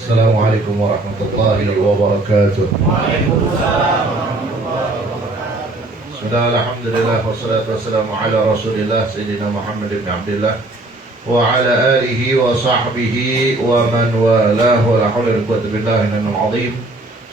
Assalamualaikum warahmatullahi wabarakatuh. Sudah, alhamdulillah, wassalatu wassalamu ala rasulillah Sayyidina Muhammad ibn Abdullah wa ala alihi wa sahbihi wa man walah, wa la hawla wa la quwwata billahi al-azim.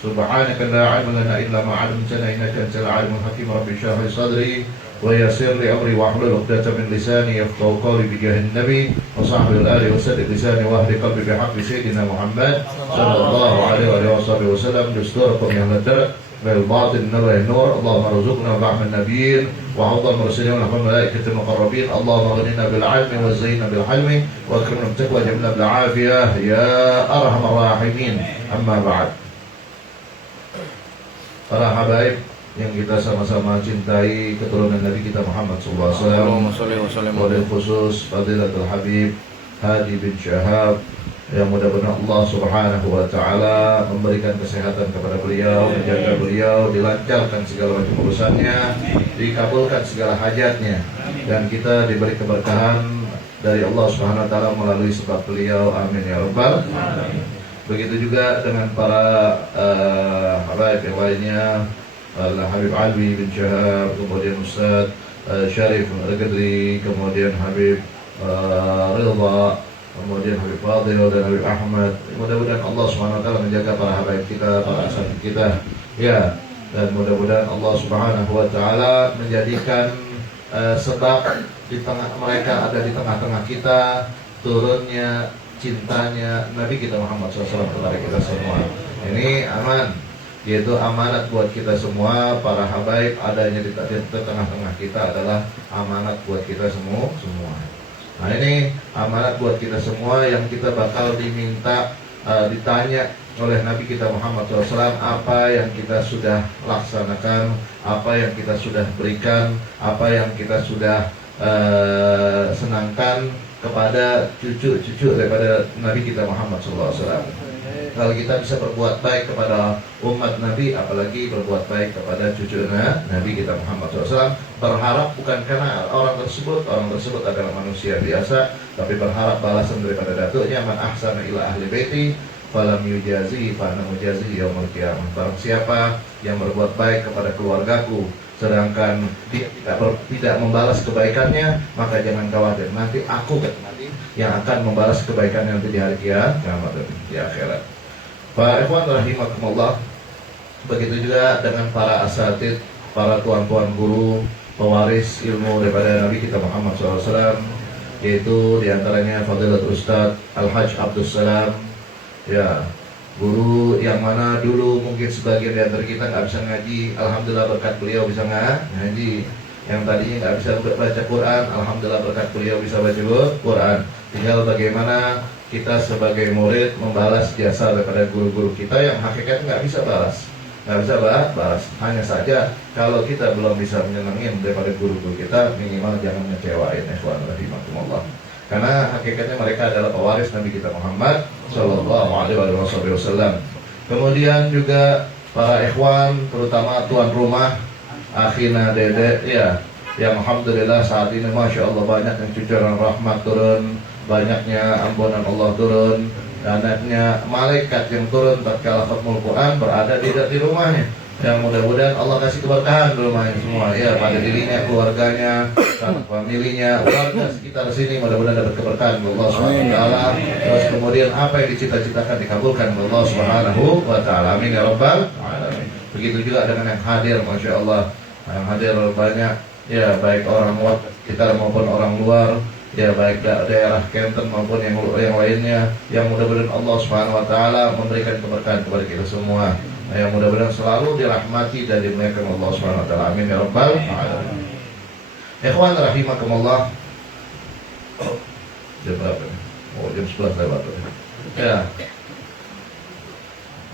Subhanaka la ilma lana illa ma 'allamtana innaka antal alimul hakim. Rabbi shrah li sadri wa yassir li amri wa hlul 'uqdatam min lisani yafqahu qawli bi jahin nabi wa sahbihi alihi wa saddid lisani wa ahdi qalbi bi haqqi sayyidina Muhammad sallallahu alaihi wa sallam. Dusturakum yang ladar بالباطن نور النور. اللهم ارزقنا فهم النبيين وحفظ المرسلين ونحن الملائكة المقربين. اللهم اغننا بالعلم وزينا بالحلم واكرمنا بالتقوى وجعلنا بالعافية يا أرحم الراحمين. أما بعد. Para habaib yang kita sama-sama cintai keturunan Nabi kita Muhammad SAW, wabil khusus Fadilatul Habib Hadi bin Syahab, yang mudah-mudahan Allah Subhanahu wa Ta'ala memberikan kesehatan kepada beliau, menjaga beliau, dilancarkan segala macam urusannya, dikabulkan segala hajatnya, dan kita diberi keberkahan dari Allah Subhanahu wa Ta'ala melalui sebab beliau. Amin ya rabbal alamin. Begitu juga dengan para habaib yang lainnya, Habib Alwi bin Syahab, kemudian Ustaz Syarif Al-Qadri, kemudian Habib Ridha, kemudian Habib Fadil dan Habib Ahmad. Mudah-mudahan Allah Subhanahu wa Ta'ala menjaga para habaib kita, para asatidz kita, ya, dan mudah-mudahan Allah Subhanahu wa Ta'ala menjadikan sebab di tengah mereka ada di tengah-tengah kita turunnya cintanya Nabi kita Muhammad SAW kepada kita semua. Ini aman, yaitu amanat buat kita semua. Para habaib adanya di tengah-tengah kita adalah amanat buat kita semua. Nah, ini amanat buat kita semua yang kita bakal diminta ditanya oleh Nabi kita Muhammad SAW apa yang kita sudah laksanakan, apa yang kita sudah berikan, apa yang kita sudah senangkan kepada cucu-cucu daripada Nabi kita Muhammad SAW. Kalau kita bisa berbuat baik kepada umat Nabi, apalagi berbuat baik kepada cucu Nabi kita Muhammad SAW. Berharap bukan karena orang tersebut adalah manusia biasa, tapi berharap balasan daripada datuknya. Man ahsana ila ahli baiti falam yujazi fa ana mujazi yaumil qiyamah. Barang siapa yang berbuat baik kepada keluargaku sedangkan dia tidak membalas kebaikannya, maka jangan khawatir, nanti aku yang akan membalas kebaikannya nanti di hari kiamat, di akhirat. Para ikhwan rahimakumullah, begitu juga dengan para asatidz, para tuan-tuan guru, pewaris ilmu daripada Nabi kita Muhammad SAW, yaitu diantaranya Fadilatul Ustaz Al-Hajj Abdus Salam, ya, guru yang mana dulu mungkin sebagian di antara kita nggak bisa ngaji, alhamdulillah berkat beliau bisa ngaji. Yang tadinya nggak bisa baca Quran, alhamdulillah berkat beliau bisa baca Quran. Tinggal bagaimana kita sebagai murid membalas jasa daripada guru-guru kita yang hakikatnya nggak bisa balas. Hanya saja kalau kita belum bisa menyenangin daripada guru-guru kita, minimal jangan ngecewain. Ikhwan rahimakumullah. Karena hakikatnya mereka adalah pewaris Nabi kita Muhammad Sallallahu Alaihi Wasallam. Kemudian juga para ikhwan, terutama tuan rumah, akhina dede, ya, yang alhamdulillah saat ini masya Allah banyak yang cucuran rahmat turun, banyaknya ampunan Allah turun, banyaknya malaikat yang turun tatkala khatmul Quran berada di rumahnya. Yang mudah-mudahan Allah kasih keberkahan di rumahnya semua, ya, pada dirinya, keluarganya, familinya, warga sekitar sini, mudah-mudahan dapat keberkahan dari Allah Subhanahu wa Ta'ala. Terus kemudian apa yang dicita-citakan dikabulkan oleh Allah Subhanahu wa Ta'ala. Amin ya rabbal alamin. Begitu juga dengan yang hadir, masya Allah, yang hadir banyak, ya, baik orang luar sekitar maupun orang luar, ya, baik daerah Kenten maupun yang lainnya, yang mudah-mudahan Allah Subhanahu wa Ta'ala memberikan keberkahan kepada kita semua, yang mudah-mudahan selalu dirahmati dan dimuliakan Allah Subhanahu wa Ta'ala. Amin ya rabbal alamin. Ikhwan rahimakumullah. Jam berapa nih? Oh, jam 11 lewat. Ya.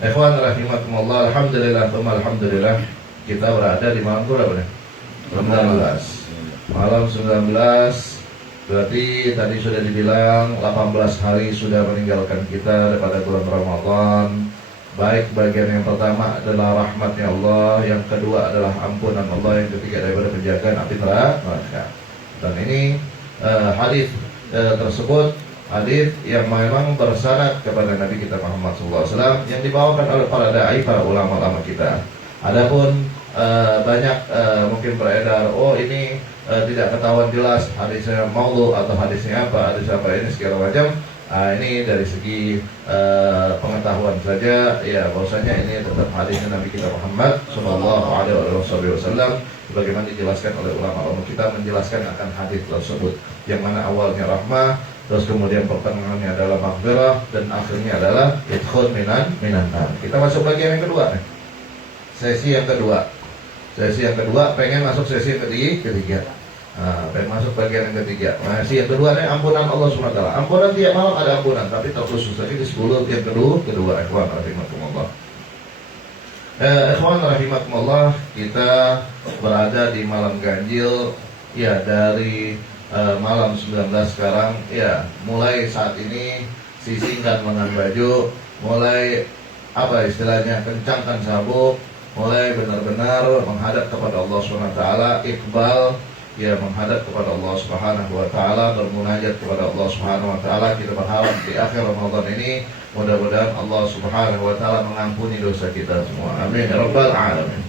Ikhwan rahimakumullah, alhamdulillah, alhamdulillah, kita berada di malam berapa nih? 19. Malam 19. Berarti tadi sudah dibilang 18 hari sudah meninggalkan kita daripada bulan Ramadan. Baik bagian yang pertama adalah rahmatnya Allah, yang kedua adalah ampunan Allah, yang ketiga daripada penjagaan api neraka. Dan ini hadis tersebut hadis yang memang bersanad kepada Nabi kita Muhammad SAW yang dibawakan oleh para dai, para ulama-ulama kita. Adapun banyak mungkin beredar, oh ini tidak ketahuan jelas hadisnya maudhu atau hadisnya apa, hadis apa ini segala macam. Ini dari segi pengetahuan saja, ya bahwasanya ini tetap hadisnya Nabi kita Muhammad Sallallahu Alaihi Wasallam, sebagaimana dijelaskan oleh ulama-ulama kita menjelaskan akan hadis tersebut, yang mana awalnya rahmah, terus kemudian pertengahannya adalah maghfirah, dan akhirnya adalah idkhul minan nar. Kita masuk bagian yang kedua nih. Sesi yang kedua. Sesi yang kedua, pengen masuk sesi yang ketiga. Pengen masuk bagian yang ketiga. Sesi yang kedua ini ampunan Allah SWT. Ampunan tiap malam ada ampunan, tapi terkhusus lagi di 10 yang kedua. Ikhwan rahimakumullah. Ikhwan rahimakumullah, kita berada di malam ganjil, ya dari malam 19 sekarang, ya mulai saat ini sisihkan lengan baju, mulai apa istilahnya, kencangkan sabuk, mulai benar-benar menghadap kepada Allah SWT, iqbal, ya menghadap kepada Allah Subhanahu wa taala, bermunajat kepada Allah Subhanahu wa taala. Kita berharap di akhir Ramadan ini mudah-mudahan Allah Subhanahu wa taala mengampuni dosa kita semua. Amin ya rabbal alamin.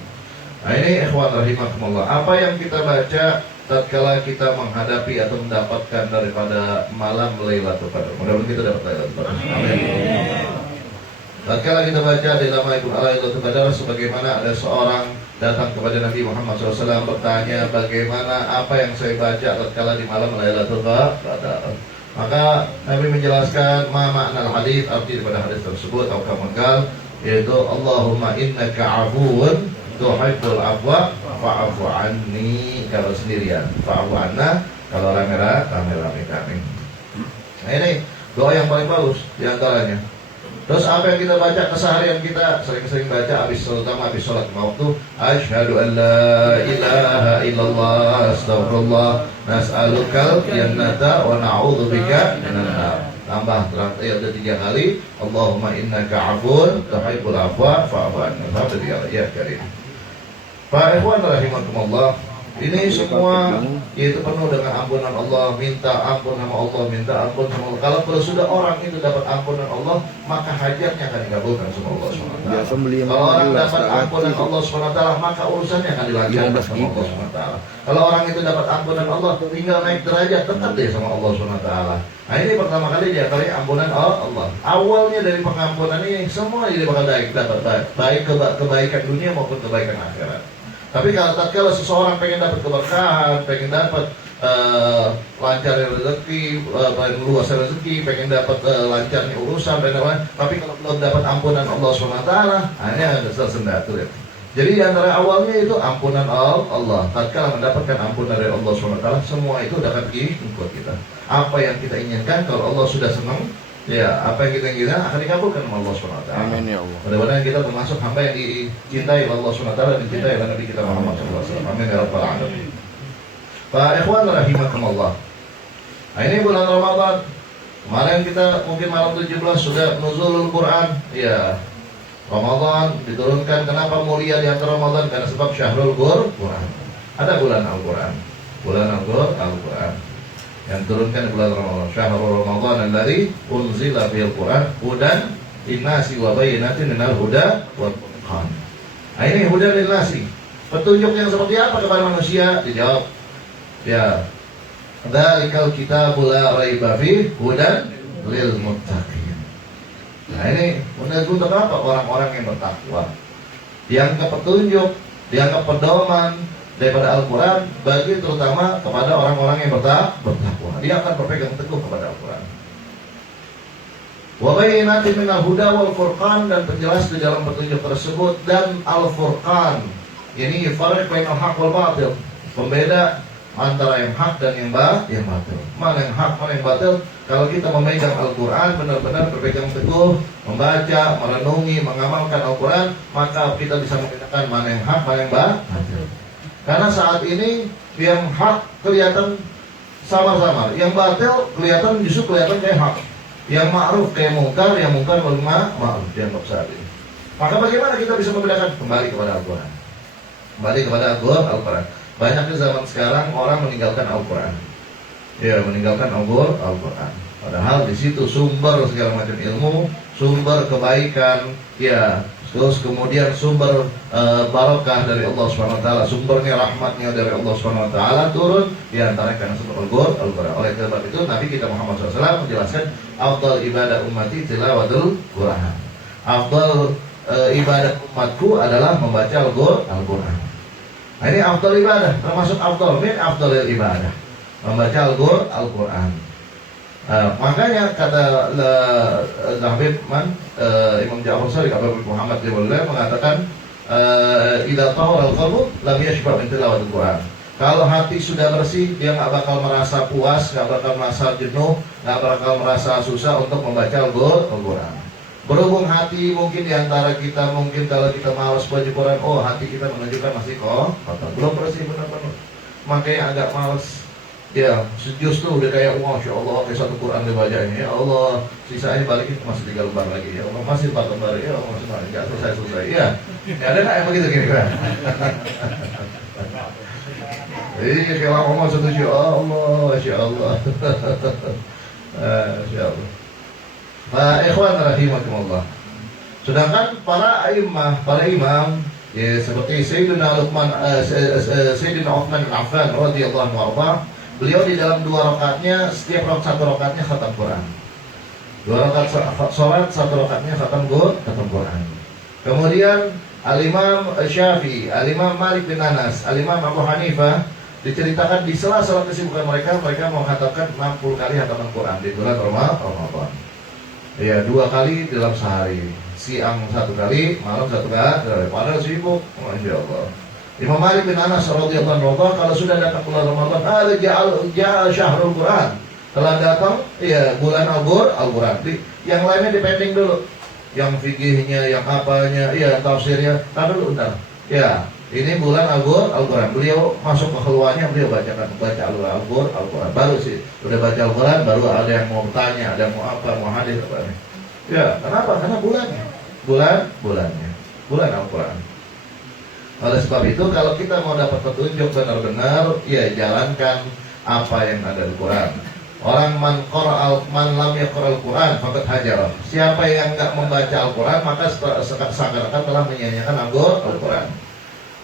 Nah, ini ikhwan rahimakumullah, apa yang kita baca tatkala kita menghadapi atau mendapatkan daripada malam Lailatul Qadar. Mudah-mudahan kita dapat Lailatul Qadar. Amin. Tatkala kita baca di dalam Lailatul Qadar, sebagaimana ada seorang datang kepada Nabi Muhammad SAW bertanya, bagaimana apa yang saya baca tatkala di malam Lailatul Qadar. Maka Nabi menjelaskan ma makna hadis, arti daripada hadis tersebut, atau kamangal, yaitu Allahumma innaka afuwun tuhibbul afwa fa'fu anni, kalau sendirian, fa'fu anna kalau rame-rame kami. Nah, ini doa yang paling bagus di antaranya. Terus apa yang kita baca keseharian kita, sering-sering baca terutama habis sholat waktu, asyhadu an la ilaha illallah astagfirullah nas'alukal jannata wa na'udzubika minan nar. Tambah ada 3 kali, Allahumma innaka afun tuhibbul afwa fa'fu anni. Ya karim. Pak ikhwan rahimakumullah, ini semua yaitu penuh dengan ampunan Allah, minta ampun sama Allah, minta ampun sama Allah. Kalau sudah orang itu dapat ampunan Allah, maka hajatnya akan dikabulkan sama Allah SWT. Kalau orang dapat ampunan Allah SWT, maka urusannya akan dilancarkan sama Allah SWT. Kalau orang itu dapat ampunan Allah, tinggal naik derajat, tetap dia sama Allah SWT. Nah, ini pertama kali dia kali ampunan Allah. Awalnya dari pengampunan ini semua jadi bakal dapat baik kebaikan dunia maupun kebaikan akhirat. Tapi kalau seseorang pengen dapat keberkahan, pengen dapat lancar rezeki, luas rezeki, pengen dapat lancarnya urusan, tapi kalau belum dapat ampunan Allah SWT, hanya sendatu ya. Jadi antara awalnya itu ampunan Allah. Tatkala mendapatkan ampunan dari Allah SWT, semua itu dapat ikut kita. Apa yang kita inginkan, kalau Allah sudah senang, ya apa yang kita inginkan akan dikabulkan oleh Allah SWT. Amin ya Allah. Mudah-mudahan kita termasuk hamba yang dicintai oleh Allah SWT dan dicintai oleh Nabi kita Muhammad SAW. Amin ya rabbal alamin. Pak ikhwan rahimakumullah. Nah, ini bulan Ramadan. Kemarin kita mungkin malam 17 sudah nuzulul Quran. Ya, Ramadan diturunkan. Kenapa mulia di antara Ramadan? Karena sebab syahrul Quran. Ada bulan Al-Quran. Bulan Al-Quran yang turunkan bulan Ramadan. Syahrul Ramadan alladzi unzila fil Quran hudan linnasi wa bayyinatin minal huda wal furqan. Nah, ini hudan linnasi. Petunjuk yang seperti apa kepada manusia? Dijawab, ya, dzalikal kitabul la raiba fihi hudan lil muttaqin. Nah, ini untuk apa? Orang-orang yang bertakwa. Dianggap petunjuk, dianggap pedoman daripada Al-Quran bagi terutama kepada orang-orang yang bertakwa. Dia akan berpegang teguh kepada Al-Quran. Wa bayyinatin minal huda wal furqan, dan penjelas di dalam petunjuk tersebut dan Al-Furqan. Ini farq bainal haq wal batil, pembeda antara yang hak dan yang batil. Mana yang hak, mana yang batil? Kalau kita memegang Al-Quran, benar-benar berpegang teguh, membaca, merenungi, mengamalkan Al-Quran, maka kita bisa membedakan mana yang hak, mana yang batil. Karena saat ini yang hak kelihatan samar-samar, yang batil justru kelihatan kayak hak, yang ma'ruf kayak mungkar, yang mungkar ma'ruf dianggap saat ini. Maka bagaimana kita bisa membedakan? Kembali kepada Al-Quran. Kembali kepada Al-Quran. Banyaknya zaman sekarang orang meninggalkan Al-Quran. Ya, meninggalkan Al-Quran. Padahal di situ sumber segala macam ilmu, sumber kebaikan, ya. Terus kemudian sumber barokah dari Allah Subhanahu wa taala, sumbernya rahmatnya dari Allah Subhanahu wa taala turun di antara karena sumber Al-Qur'an. Oleh sebab itu Nabi kita Muhammad SAW menjelaskan afdal ibadah ummati tilawatul Qur'an. Afdal ibadah umatku adalah membaca Al-Qur'an. Nah, ini afdal ibadah, termasuk afdal min afdal ibadah, membaca Al-Qur'an. Makanya kata Habib Imam Ja'far Shadiq Habib Muhammad Jabulullah mengatakan idza tahara al-qalbu lam yashba' min tilawatil Qur'an. Kalau hati sudah bersih, dia nggak bakal merasa puas, nggak bakal merasa jenuh, nggak bakal merasa susah untuk membaca Al-Qur'an. Berhubung hati mungkin diantara kita mungkin kalau kita malas baca Quran, oh hati kita menunjukkan masih kotor, belum bersih benar-benar, makanya agak malas. Ya, justru udah kayak Masya Allah, kayak satu Quran dibaca ini, ya Allah, sisanya balikin masih 3 lembar lagi, ya Allah, masih 4 lembar, ya Allah, masih nggak selesai, ya. Ada nggak yang begitu kira-kira? Iya, kalau ngomong satu Masya Allah, Masya Allah. Masya Allah. Pak ikhwan rahimakumullah. Sedangkan para imam, ya seperti Sayyidina Utsman bin Affan radhiyallahu anhu, beliau di dalam 2 rakaatnya, setiap satu rakaatnya khatam Quran. 2 rakaat sholat, 1 rakaatnya khatam Quran. Kemudian Al-Imam Syafi'i, Al-Imam Malik bin Anas, Al-Imam Abu Hanifah, diceritakan di sela-sela kesibukan mereka menghatamkan 60 kali khataman Quran di bulan Ramadan. Ya, 2 kali dalam sehari, siang 1 kali, malam 1 kali, padahal sibuk, Masya Allah. Imam Malik bin Anas radhiyallahu anhu kalau sudah datang bulan Ramadan, ja'a syahrul Quran. Telah datang ya bulan Al-Quran. Yang lainnya dipending dulu. Yang fikihnya, yang apanya, ya tafsirnya, tar dulu bentar. Ya, ini bulan Al-Quran. Beliau masuk ke keluarnya, beliau baca Al-Quran. Baru sih udah baca Al-Quran, baru ada yang mau bertanya, ada yang mau apa, mau hadir apa. Ya, kenapa? Karena bulannya. Bulan Al-Quran. Oleh sebab itu kalau kita mau dapat petunjuk benar-benar, ya jalankan apa yang ada di Quran. Orang man lam yaqra'al Quran faqad hajarah. Siapa yang enggak membaca Al-Quran maka seakan-akan telah menyanyiakan Al-Quran.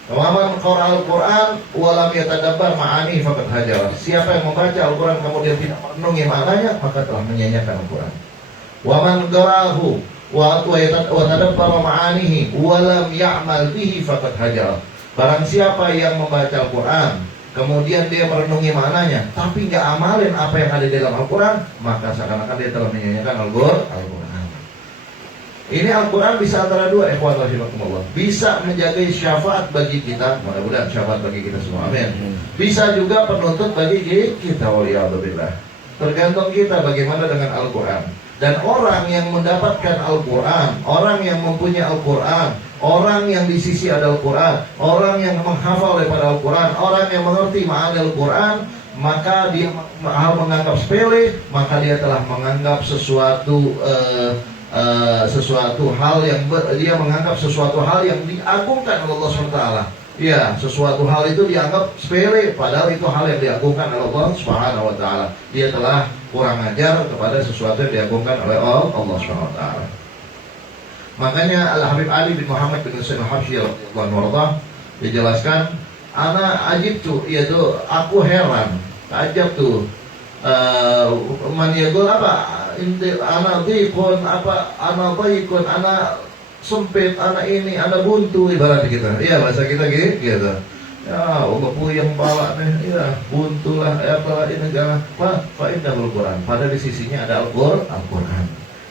Man qara'al Quran wa lam yatadabbar ma'ani faqad hajarah. Siapa yang membaca Al-Quran kemudian tidak merenungi maknanya maka telah menyanyiakan Al-Quran. Wa man qara'ahu wa tadabbara ma'anihi wa lam ya'mal bihi faqad hajar. Barang siapa yang membaca Al-Quran kemudian dia merenungi maknanya tapi nggak amalin apa yang ada di dalam Al-Quran, maka seakan-akan dia telah menyanyiakan Al-Quran. Ini Al-Quran bisa antara 2, ikhwan rahimakumullah. Bisa menjadi syafaat bagi kita, mudah-mudahan syafaat bagi kita semua, amin. Bisa juga penuntut bagi kita, waliyadzubillah. Tergantung kita bagaimana dengan Al-Quran. Dan orang yang mendapatkan Al-Quran, orang yang mempunyai Al-Quran, orang yang di sisi ada Al-Quran, orang yang menghafal daripada Al-Quran, orang yang mengerti makna Al-Quran, maka dia menganggap sepele, maka dia telah menganggap sesuatu hal yang dia menganggap sesuatu hal yang diagungkan oleh Allah SWT. Ya, sesuatu hal itu dianggap sepele, padahal itu hal yang diagungkan oleh Allah Subhanahu wa taala. Dia telah kurang ajar kepada sesuatu yang diagungkan oleh Allah Subhanahu wa taala. Makanya Al-Habib Ali bin Muhammad bin Husain Al-Habsyi radhiyallahu anhu dijelaskan, ana ajibtu, yaitu aku heran, ajab tuh man yaqul apa ana dhiqun apa ana dhaikun ana sempit, anak ini, anak buntu ibarat kita. Iya bahasa kita gitu. Ya, Allah puyeng pala nih, ya buntu lah, apa ini jangan. Faidahul Quran. Pada di sisinya ada Al-Quran.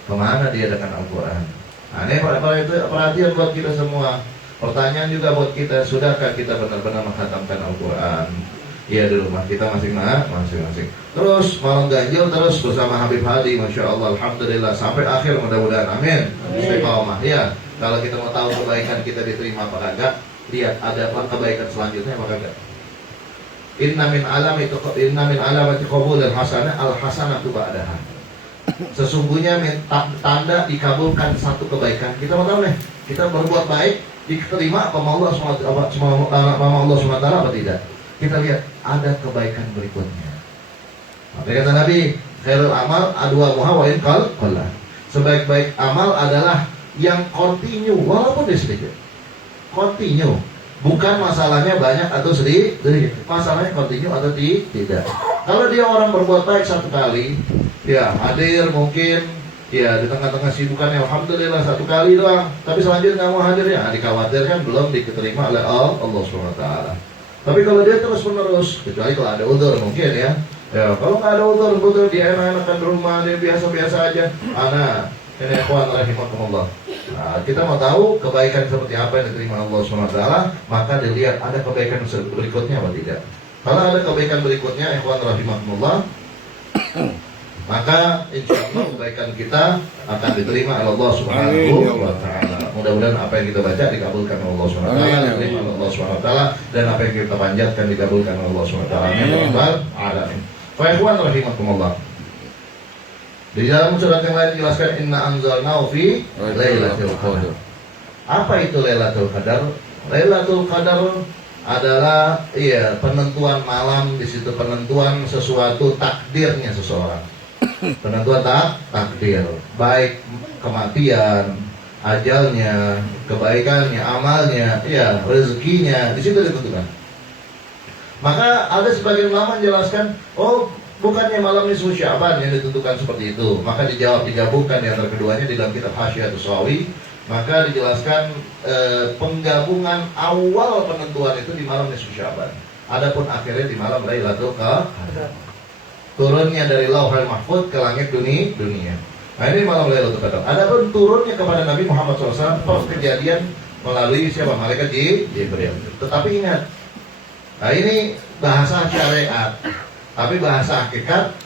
Kemana dia dengan Al-Quran? Nah, ini perhatian buat kita semua. Pertanyaan juga buat kita, sudahkah kita benar-benar menghatamkan Al-Quran? Iya di rumah kita masing-masing. Terus malam ganjil terus bersama Habib Hadi, Masya Allah, Alhamdulillah sampai akhir mudah-mudahan, amin. Istiqomah. Ya, kalau kita mau tahu kebaikan kita diterima apa kagak, lihat ada apa kebaikan selanjutnya apa kagak. Inna min alamati qabulil hasanah al-hasanatu ba'daha. Sesungguhnya tanda dikabulkan satu kebaikan. Kita mau tahu nih, kita berbuat baik diterima apa Allah SWT apa tidak? Kita lihat ada kebaikan berikutnya. Maka kata Nabi, Khairul amal adwamuha wa in qalla. Sebaik-baik amal adalah yang continue walaupun sedikit. Continue. Bukan masalahnya banyak atau sedikit. Masalahnya continue atau tidak. Kalau dia orang berbuat baik satu kali, ya hadir mungkin, ya di tengah-tengah sibukannya, alhamdulillah satu kali doang. Tapi selanjutnya nggak mau hadir ya, dikhawatirkan belum diterima oleh Allah SWT. Tapi kalau dia terus menerus, kecuali kalau ada udzur mungkin ya. Ya kalau nggak ada udzur dia enak-enakan di rumah, dia biasa-biasa aja. Ini ikhwan rahimakumullah. Nah, kita mau tahu kebaikan seperti apa yang diterima Allah SWT, maka dilihat ada kebaikan berikutnya atau tidak. Kalau ada kebaikan berikutnya, ikhwan rahimakumullah, maka insya Allah kebaikan kita akan diterima oleh Allah Subhanahu wa Ta'ala. Mudah-mudahan apa yang kita baca dikabulkan oleh Allah Subhanahu wa Ta'ala, diterima oleh Allah Subhanahu wa Ta'ala, dan apa yang kita panjatkan dikabulkan oleh Allah Subhanahu wa Ta'ala. Amin ya rabbal alamin. Fa ikhwan rahimakumullah. Di dalam surat yang lain dijelaskan inna anzalnahu fi lailatul qadar. Apa itu Lailatul Qadar? Lailatul Qadar adalah penentuan malam, di situ penentuan sesuatu, takdirnya seseorang. Penentuan takdir, baik kematian, ajalnya, kebaikannya, amalnya, rezekinya, di situ ditentukan. Maka ada sebagian ulama menjelaskan, bukannya malam nisfu Sya'ban yang ditentukan seperti itu. Maka digabungkan di antara keduanya di dalam kitab Hasyiatus Shawi. Maka dijelaskan penggabungan awal penentuan itu di malam nisfu Sya'ban. Adapun akhirnya di malam Lailatul Qadar. Turunnya dari Lauhul Mahfuz ke langit dunia. Nah ini malam Lailatul Qadar. Adapun turunnya kepada Nabi Muhammad SAW pas kejadian melalui siapa? Malaikat Jibril. Tetapi ingat, nah ini bahasa syariat. Tapi bahasa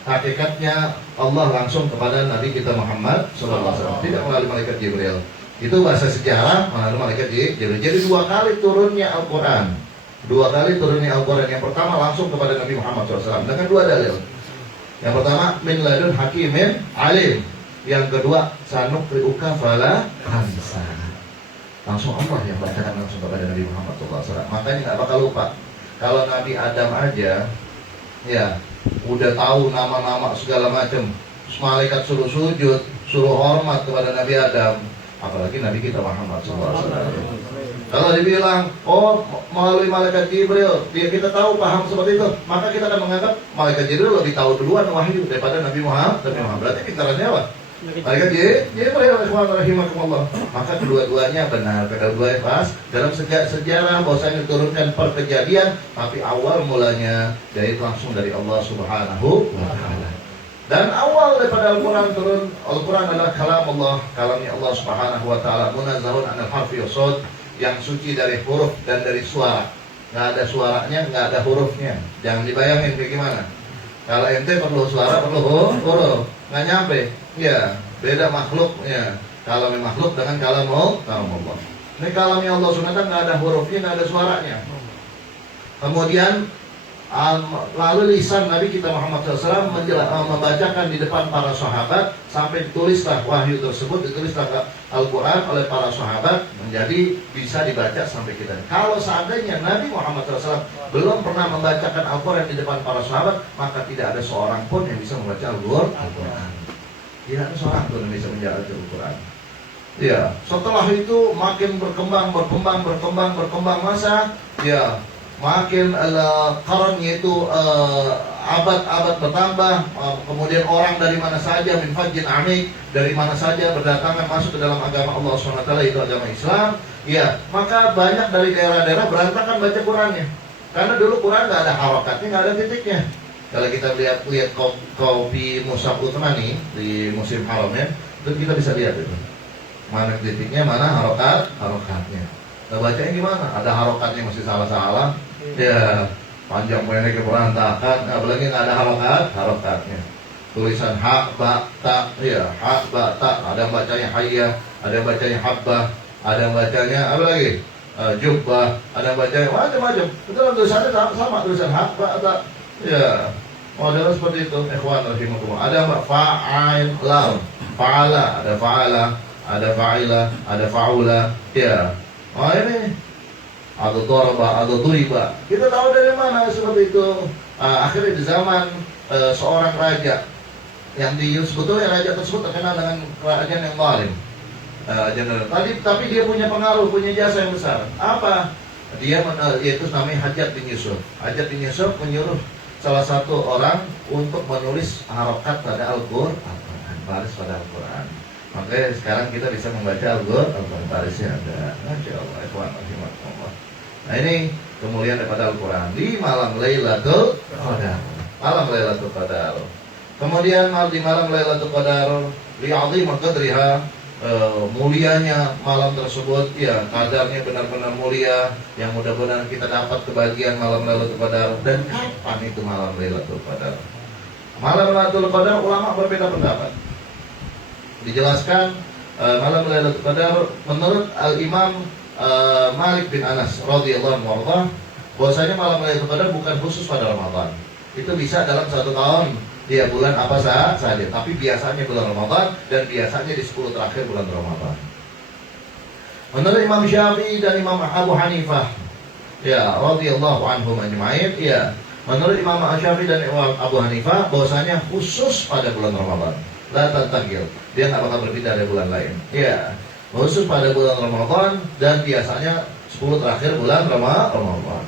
hakikatnya Allah langsung kepada Nabi kita Muhammad SAW, tidak melalui malaikat Jibril. Itu bahasa sejarah melalui malaikat Jibril. Jadi dua kali turunnya Al-Quran. Yang pertama langsung kepada Nabi Muhammad SAW dengan dua dalil. Yang pertama min ladun hakimin alim. Yang kedua sanuqri'uka fala tansa. Langsung Allah yang bacakan langsung kepada Nabi Muhammad SAW. Makanya nggak bakal lupa. Kalau Nabi Adam aja udah tahu nama-nama segala macam, malaikat suruh sujud, suruh hormat kepada Nabi Adam, apalagi Nabi kita Muhammad SAW. Kalau dibilang, melalui malaikat Jibril, kita tahu paham seperti itu, maka kita akan menganggap malaikat Jibril lebih tahu duluan wahyu daripada Nabi Muhammad. Berarti pintarannya apa? Malaikat Jibril, rahimakumullah. Maka kedua-duanya benar, kedua-duanya pas dalam sejarah bahwasanya diturunkan per kejadian, tapi awal mulanya dari langsung dari Allah Subhanahu wa Ta'ala. Dan awal daripada Al-Quran turun, Al-Quran adalah kalam Allah, kalamnya Allah Subhanahu wa Ta'ala, munazzahun anil harfi wasod, yang suci dari huruf dan dari suara. Nggak ada suaranya, nggak ada hurufnya. Jangan dibayangin kayak gimana. Kalau ente perlu suara, perlu huruf, nggak nyampe. Ya, beda makhluknya. Kalamnya makhluk dengan kalam Allah. Ini kalamnya Allah SWT nggak ada hurufnya, nggak ada suaranya. Kemudian lalu lisan Nabi kita Muhammad SAW membacakan di depan para sahabat sampai ditulislah wahyu tersebut, ditulislah Al-Quran oleh para sahabat menjadi bisa dibaca sampai kita. Kalau seandainya Nabi Muhammad SAW belum pernah membacakan Al-Quran di depan para sahabat, maka tidak ada seorang pun yang bisa membaca Al-Quran. Tidak ada seorang pun yang bisa membaca Al-Quran. Ya, setelah itu makin berkembang masa, makin qaran yaitu abad-abad bertambah, kemudian orang dari mana saja min fajjin amik, dari mana saja berdatangan masuk ke dalam agama Allah SWT, yaitu agama Islam. Maka banyak dari daerah-daerah berantakan baca Qurannya, karena dulu Quran nggak ada harokatnya, nggak ada titiknya. Kalau kita lihat kopi Mus'haf Utsmani di musim haramnya, itu kita bisa lihat itu mana titiknya, mana harokatnya. Nah, bacanya gimana? Ada harokatnya masih salah-salah, panjang pendek berantakan, apalagi nggak ada harokatnya. Tulisan ha, ba, ta, ha, ba, ta. Ada yang bacanya hayya, ada yang bacanya habbah, ada yang bacanya apa lagi? Jubbah, ada yang bacanya macam-macam. Itu tulisannya sama, tulisan ha, ba, ta. Model seperti itu. Ikhwan rahimakumullah. Ada fa'ail, lam, fa'ala, ada fa'ala, ada fa'ila, ada fa'ula. Ini atau torba, atau turiba. Kita tahu dari mana seperti itu. Akhirnya di zaman seorang raja yang sebetulnya raja tersebut terkenal dengan kerajaan yang zalim. Tapi dia punya pengaruh, punya jasa yang besar. Apa? Dia yaitu namanya Hajjaj bin Yusuf. Hajjaj bin Yusuf menyuruh salah satu orang untuk menulis harokat pada Al-Quran, baris pada Al-Quran. Makanya sekarang kita bisa membaca Al-Quran, barisnya ada. Masya Allah, ikhwan rahimahullah. Nah ini kemuliaan daripada Al-Quran di malam Lailatul Qadar. Malam Lailatul Qadar. Kemudian di malam Lailatul Qadar li'azim qadriha, mulianya malam tersebut, ya kadarnya benar-benar mulia, yang mudah-mudahan kita dapat kebahagiaan malam Lailatul Qadar. Dan kapan itu malam Lailatul Qadar? Malam Lailatul Qadar ulama berbeda pendapat. Dijelaskan malam Lailatul Qadar menurut Al-Imam Malik bin Anas radhiyallahu anhu bahwasanya malam Lailatul Qadar bukan khusus pada Ramadan. Itu bisa dalam satu tahun, dia bulan apa saja, tapi biasanya bulan Ramadan dan biasanya di 10 terakhir bulan Ramadan. Menurut Imam Syafi'i dan Imam Abu Hanifah, ya radhiyallahu anhum ajma'in, ya menurut Imam Syafi'i dan Imam Abu Hanifah bahwasanya khusus pada bulan Ramadan. La tantagil, dia nggak bakal berpindah dari bulan lain. Ya, khusus pada bulan Ramadan dan biasanya 10 terakhir bulan Ramadan.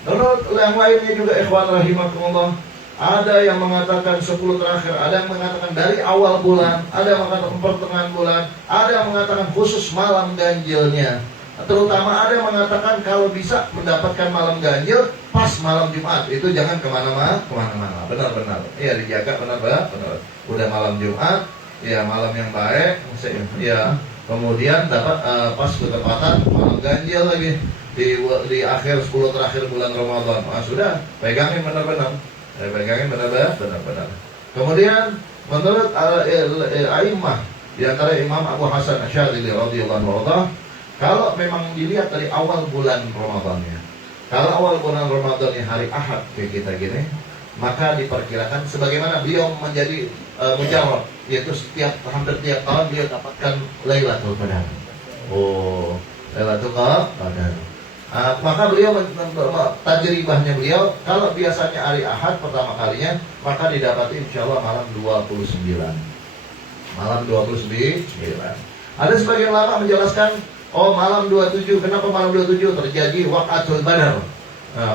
Menurut yang lainnya juga ikhwan rahimakumullah, ada yang mengatakan 10 terakhir, ada yang mengatakan dari awal bulan, ada yang mengatakan pertengahan bulan, ada yang mengatakan khusus malam ganjilnya. Terutama ada yang mengatakan kalau bisa mendapatkan malam ganjil pas malam Jumat, itu jangan kemana-mana. Benar-benar, iya dijaga benar. Udah malam Jumat, ya malam yang baik, ya kemudian dapat pas ketepatan malam ganjil lagi di akhir 10 terakhir bulan Ramadan. Sudah pegangin benar-benar. Kemudian menurut A'immah di antara Imam Abu Hasan Asy'adzili radhiyallahu anhu, kalau memang dilihat dari awal bulan Ramadannya, kalau awal bulan Ramadannya hari Ahad kayak kita gini, maka diperkirakan sebagaimana beliau menjadi mujarrad, yaitu hampir tiap tahun dia dapatkan Lailatul Qadar. Lailatul Qadar. Maka beliau tajribahnya beliau, kalau biasanya hari Ahad pertama kalinya, maka didapati insyaallah malam 29. Malam 29. Ada sebagian ulama menjelaskan, malam 27. Kenapa malam 27? Terjadi Waqatul Badar.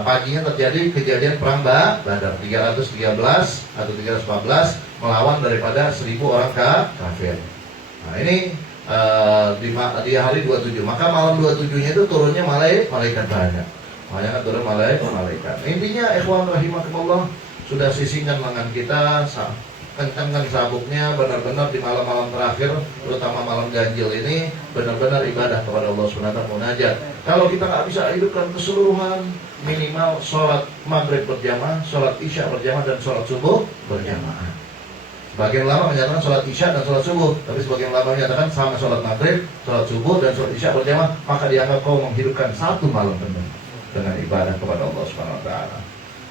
Paginya terjadi kejadian perang Badar 313 atau 314 melawan daripada 1000 orang kafir. Nah ini di hari 27. Maka malam 27-nya itu turunnya malaikat banyak. Makanya turun malaikat. Intinya ikhwan rahimakumullah, sudah sisingkan lengan kita, kencangkan sabuknya, benar-benar di malam-malam terakhir, terutama malam ganjil ini, benar-benar ibadah kepada Allah SWT, munajat. Kalau kita nggak bisa hidupkan keseluruhan, minimal sholat maghrib berjamaah, sholat isya berjamaah, dan sholat subuh berjamaah. Sebagian ulama menyatakan sholat isya dan sholat subuh, tapi sebagian ulama menyatakan sama sholat maghrib, sholat subuh, dan sholat isya berjamaah, maka dianggap kau menghidupkan satu malam penuh dengan ibadah kepada Allah SWT.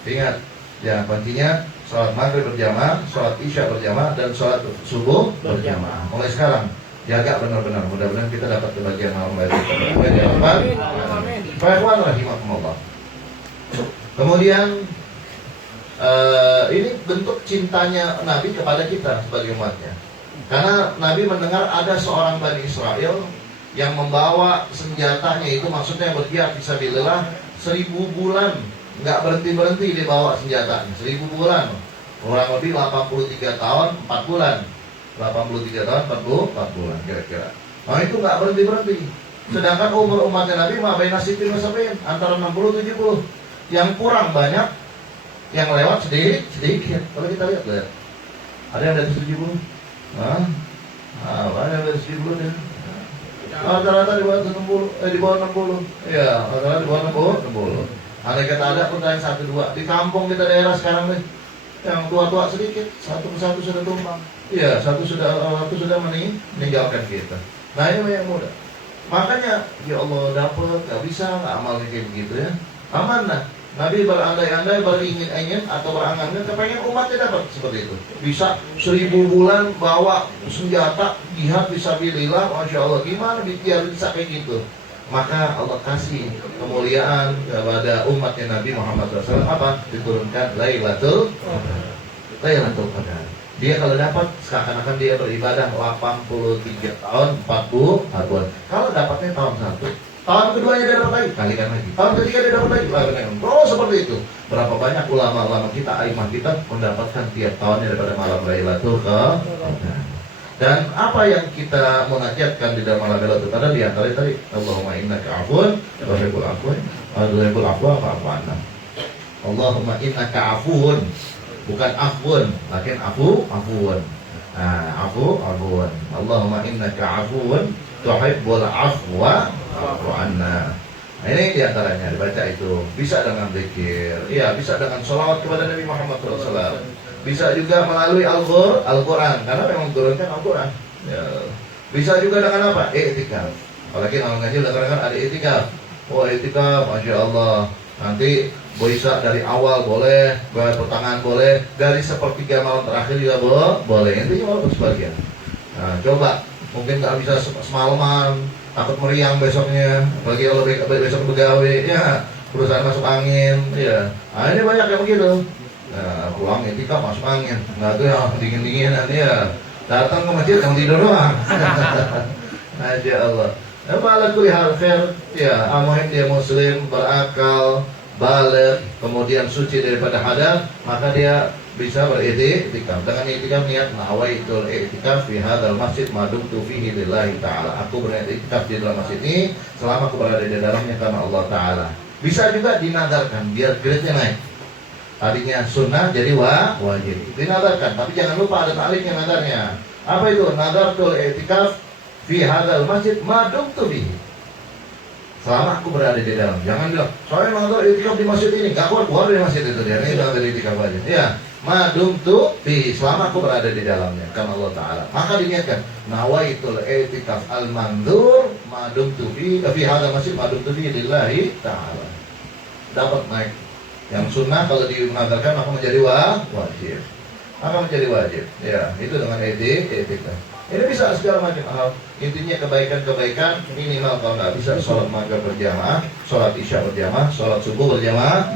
Ingat, ya kuncinya sholat maghrib berjamaah, sholat isya berjamaah, dan sholat subuh berjamaah. Mulai sekarang jaga benar-benar, mudah-mudahan kita dapat kebahagiaan malam Lailatul. Kemudian ini bentuk cintanya Nabi kepada kita sebagai umatnya. Karena Nabi mendengar ada seorang Bani Israel yang membawa senjatanya, itu maksudnya berjihad fisabilillah 1000 bulan, nggak berhenti dia bawa senjatanya 1000 bulan, kurang lebih 83 tahun 4 bulan, 83 tahun 44 bulan kira-kira. Nah itu nggak berhenti. Sedangkan umur umatnya Nabi baina sittin wa sab'in, antara 60-70. Yang kurang banyak, yang lewat sedikit. Kalau kita lihat, ada yang dari 70. Ada yang dari 70 deh. Rata-rata di bawah 60, di bawah 60. Iya, rata-rata di bawah 60. Andai kata ada pun yang 1-2 di kampung kita daerah sekarang deh, yang tua-tua sedikit, satu persatu sudah tumbang. Iya, satu sudah meninggalkan kita. Nah ini yang muda. Makanya ya Allah, dapat nggak bisa nggak amal kayak begitu ya. Amanah. Nabi berandai-andai, beringin-ingin atau berangan-angan kepengen umatnya dapat seperti itu. Bisa 1000 bulan bawa senjata jihad fisabilillah, masya Allah. Gimana biar bisa kayak gitu? Maka Allah kasih kemuliaan kepada umatnya Nabi Muhammad SAW. Apa? Diturunkan Lailatul Qadar. Dia kalau dapat seakan-akan dia beribadah 83 tahun 40 tahun. Kalau dapatnya tahun 1, tahun keduanya dia dapat lagi, kalikan lagi. Tahun ketiga dia dapat lagi, kalikan. Terus seperti itu. Berapa banyak ulama-ulama kita, aimah kita mendapatkan tiap tahunnya daripada malam Lailatul Qadar. Dan apa yang kita munajatkan di dalam malam Lailatul Qadar di antara tadi, Allahumma innaka afun tuhibbul afwa tuhibbul afwa fa'fu anna. Allahumma innaka afun, bukan afun, lakin afuun. Afuun. Allahumma innaka afuun tuhibbul afwa fa'fu anna. Nah, ini diantaranya dibaca itu. Bisa dengan zikir, ya, bisa dengan sholawat kepada Nabi Muhammad SAW. Bisa juga melalui Al-Quran, karena memang turunkan Al-Quran. Ya. Bisa juga dengan apa? I'tikaf. Apalagi kalau ngaji udah kadang ada i'tikaf. Oh, i'tikaf, Masya Allah. Nanti bisa dari awal boleh, pertengahan boleh, dari sepertiga malam terakhir juga boleh. Intinya walaupun sebagian. Nah, coba, mungkin nggak bisa semalaman, takut meriang besoknya, apalagi kalau besok begawe, ya perusahaan masuk angin, ya. Nah, ini banyak yang begitu. Nah, pulang etika masuk angin, nggak tuh yang dingin-dinginan, ya. Datang ke masjid yang tidur doang. Masya Allah. Nah, ala kulli hal khair, ya. Al-muhim dia muslim, berakal, balik, kemudian suci daripada hadas, maka dia bisa beriktikaf. Dengan iktikaf niat nawaitul iktikaf fi hadzal masjid ma dumtu fihi lillahi taala. Aku beriktikaf di dalam masjid ini selama aku berada di dalamnya karena Allah taala. Bisa juga dinadarkan biar grade-nya naik. Tadinya sunnah jadi wajib. Dinadarkan, tapi jangan lupa ada ta'liqnya nadarnya. Apa itu? Nadartul iktikaf fi hadzal masjid ma dumtu fihi. Selama aku berada di dalam. Jangan bilang, saya nazar iktikaf di masjid ini, enggak keluar dari masjid itu dia. Ini udah dari iktikaf aja. Ya. Madumtu fi, selama aku berada di dalamnya karena Allah Ta'ala, maka diniatkan nawaitul i'tikaf al-mandzur madumtu fi hadzal masjid madumtu fi lillahi ta'ala. Dapat naik. Yang sunnah kalau dinadarkan maka menjadi wajib. Maka menjadi wajib. Ya, itu dengan i'tikaf. Ini bisa segala macam hal. Intinya kebaikan-kebaikan minimal. Kalau nggak bisa sholat maghrib berjamaah, sholat isya berjamaah, sholat subuh berjamaah.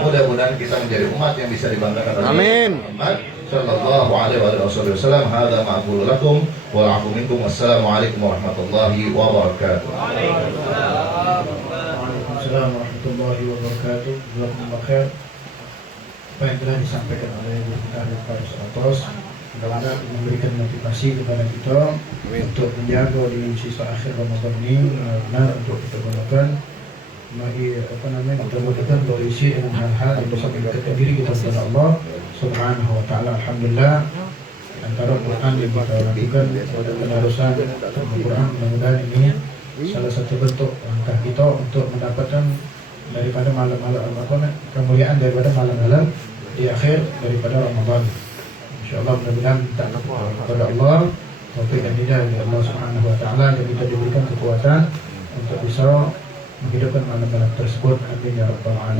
Mudah-mudahan kita menjadi umat yang bisa dibanggakan oleh Amin. Muhammad sallallahu alaihi wasallam. Hadza ma aqulu lakum wa la'afu minkum. Wassalamualaikum warahmatullahi wabarakatuh. Waalaikumsalam warahmatullahi wabarakatuh. Jazakumullah khair. Apa yang telah disampaikan oleh Ibu kita Faris Atos adalah memberikan motivasi kepada kita untuk menjaga di sisa akhir Ramadan ini benar untuk kita gunakan kita mudahkan berisi dengan hal-hal yang bisa mendekatkan diri kita kepada Allah Subhanahu wa taala. Alhamdulillah, antara Quran yang kita lakukan pada penerusan Al-Quran, mudah-mudahan ini salah satu bentuk langkah kita untuk mendapatkan daripada malam-malam kemuliaan daripada malam-malam di akhir daripada Ramadan. InsyaAllah mudah-mudahan minta kepada Allah taufik dan hidayah dari Allah Subhanahu wa taala dan kita diberikan kekuatan untuk bisa menghidupkan malam-malam tersebut. Amin ya rabbal alamin.